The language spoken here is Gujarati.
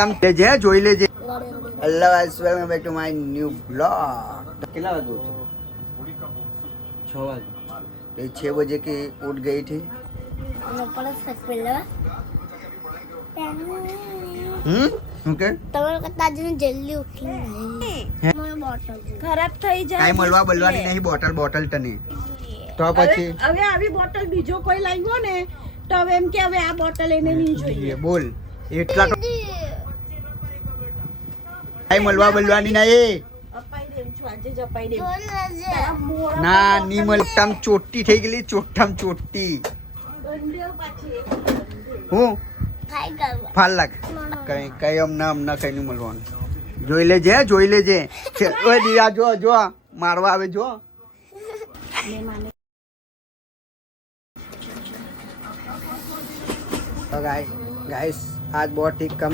મોટામ જે જોઈ લેજે. Hello guys, welcome back to my new blog. कितना बजे उठे? 6 बजे. तो 6 बजे के उठ गई थी. ओके. તમારે કરતા જલ્દી ઉઠી નહીં. મને બોટલ ખરાબ થઈ જાય. કાઈ મળવા બલવાની નહીં, બોટલ તને. તો પછી હવે આવી બોટલ બીજો કોઈ લાવ્યો ને તો હવે એમ કે હવે આ બોટલ એને નહીં જોઈએ. બોલ એટલા તો કાઈ મળવા બલવાની નહીં. અપાઈ દેમ છું, આજે જ અપાઈ દેમ. ના ની મળતામ ચોટ્ટી થઈ ગયેલી, ચોટ્ટામ ચોટ્ટી. હું ખાઈ ગયો. ફાલ લાગ કઈ અમના કઈ નહીં મળવાનું. જોઈ લેજે. ઓય દિયા જો મારવા આવે જો. तो गाइस आज बहुत ठीक कम